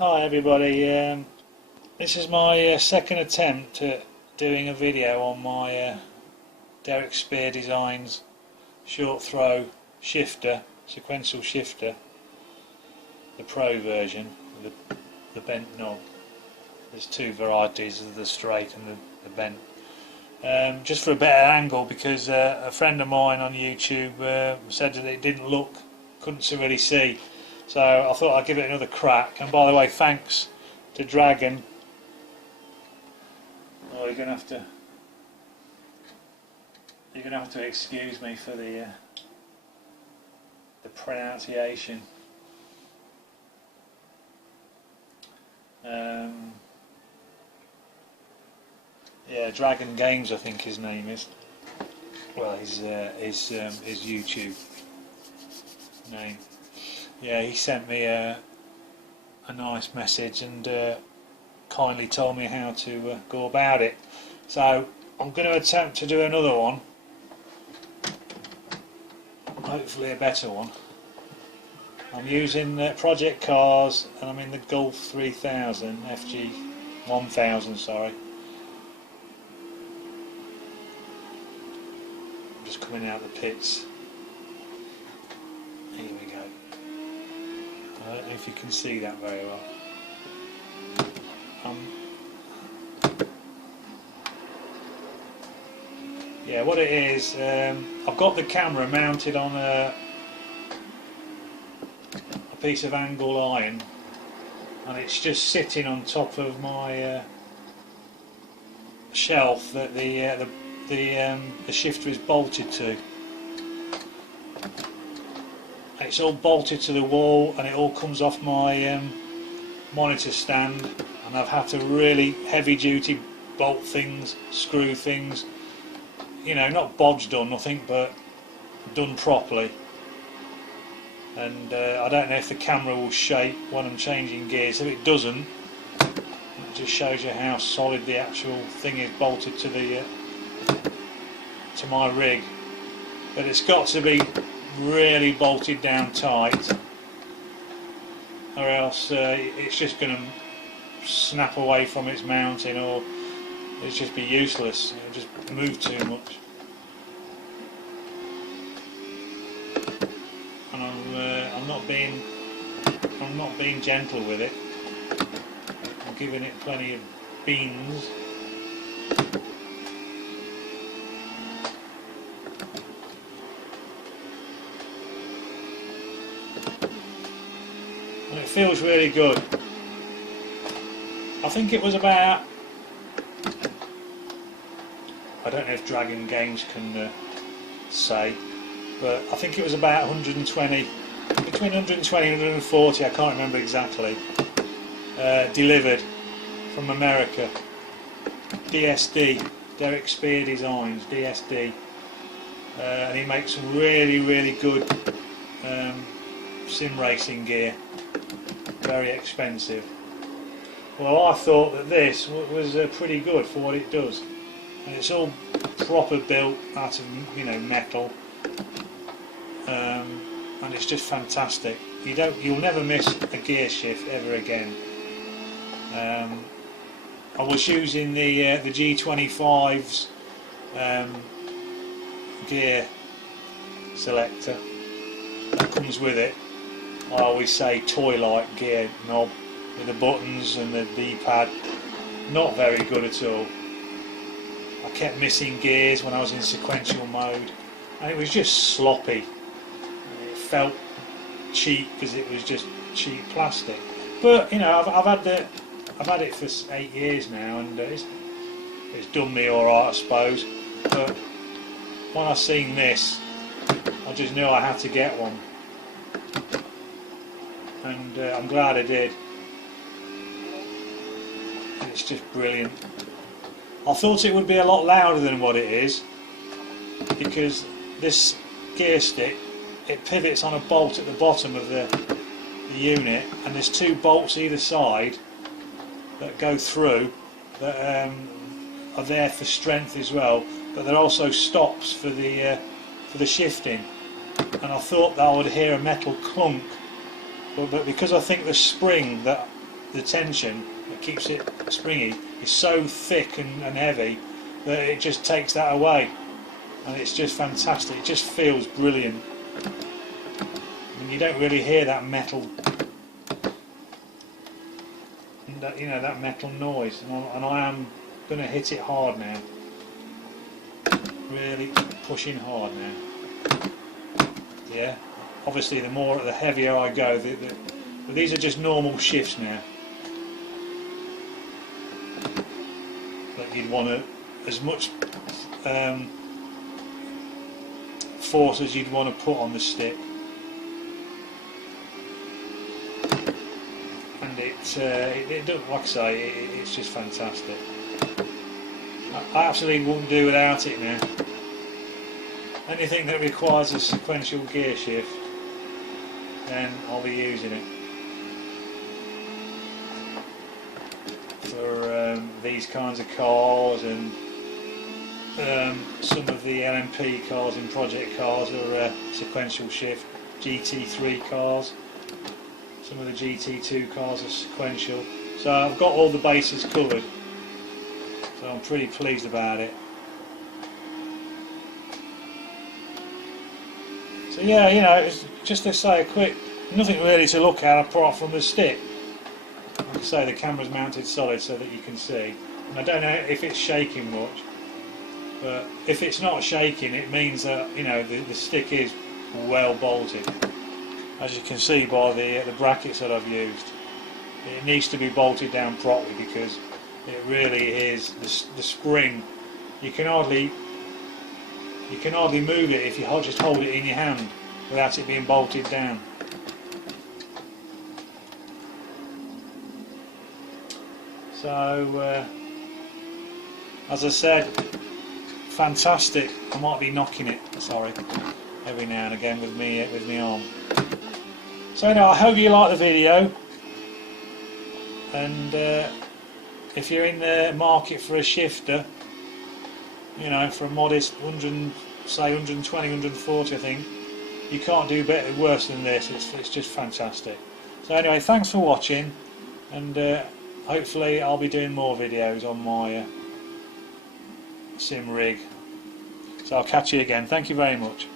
Hi everybody, this is my second attempt at doing a video on my Derek Spear Designs short throw shifter, sequential shifter, the Pro version with the bent knob. There's two varieties of the straight and the bent. Just for a better angle, because a friend of mine on YouTube said that it didn't look, couldn't really see. So I thought I'd give it another crack. And by the way, thanks to Dragon. Oh, you're gonna have to excuse me for the pronunciation. Yeah, Dragon Games, I think his name is. Well, his YouTube name. Yeah, he sent me a nice message and kindly told me how to go about it. So I'm going to attempt to do another one, hopefully a better one. I'm using Project Cars and I'm in the Golf 3000, FG 1000, sorry. I'm just coming out of the pits. Here we go. I don't know if you can see that very well. Yeah, what it is, I've got the camera mounted on a piece of angle iron, and it's just sitting on top of my shelf that the shifter is bolted to. It's all bolted to the wall and it all comes off my monitor stand, and I've had to really heavy duty bolt things, screw things, you know, not bodged or nothing, but done properly. And I don't know if the camera will shake when I'm changing gears. If it doesn't, it just shows you how solid the actual thing is bolted to the to my rig. But it's got to be really bolted down tight, or else it's just going to snap away from its mounting, or it'll just be useless. It'll just move too much. And I'm not being gentle with it. I'm giving it plenty of beans. And it feels really good. I think it was about, I don't know if Dragon Games can say, but I think it was about 120, between 120 and 140, I can't remember exactly, delivered from America. DSD, Derek Spear Designs, DSD, and he makes some really good sim racing gear. Very expensive. Well, I thought that this was pretty good for what it does, and it's all proper built out of, you know, metal, and it's just fantastic. You'll never miss a gear shift ever again. I was using the G25's gear selector that comes with it. I always say toy-like gear knob with the buttons and the D-pad. Not very good at all. I kept missing gears when I was in sequential mode, and it was just sloppy. It felt cheap because it was just cheap plastic. But you know, I've had it for 8 years now, and it's done me all right, I suppose. But when I seen this, I just knew I had to get one. And I'm glad I did. It's just brilliant. I thought it would be a lot louder than what it is, because this gear stick, it pivots on a bolt at the bottom of the unit, and there's two bolts either side that go through that are there for strength as well, but they're also stops for the shifting. And I thought that I would hear a metal clunk, but because I think the spring that the tension that keeps it springy is so thick and heavy that it just takes that away, and it's just fantastic. It just feels brilliant. I mean, you don't really hear that metal, you know, that metal noise, and I am going to hit it hard now. Really pushing hard now. Yeah. Obviously, the heavier I go, but these are just normal shifts now. But you'd want to, as much force as you'd want to put on the stick, and it does, like I say, it's just fantastic. I absolutely wouldn't do without it now. Anything that requires a sequential gear shift, then I'll be using it. For these kinds of cars, and some of the LMP cars and project cars are sequential shift. GT3 cars, some of the GT2 cars are sequential. So I've got all the bases covered. So I'm pretty pleased about it. So yeah, you know, it's just to say a quick, nothing really to look at apart from the stick. Like I say, the camera's mounted solid so that you can see. And I don't know if it's shaking much, but if it's not shaking, it means that, you know, the stick is well bolted. As you can see by the brackets that I've used, it needs to be bolted down properly, because it really is the spring. You can hardly move it if you just hold it in your hand without it being bolted down. So as I said, fantastic. I might be knocking it, sorry, every now and again with me arm. So anyway, I hope you like the video, and if you're in the market for a shifter, you know, for a modest 100, say 120, 140, I think, you can't do worse than this. It's just fantastic. So anyway, thanks for watching, and hopefully I'll be doing more videos on my sim rig. So I'll catch you again. Thank you very much.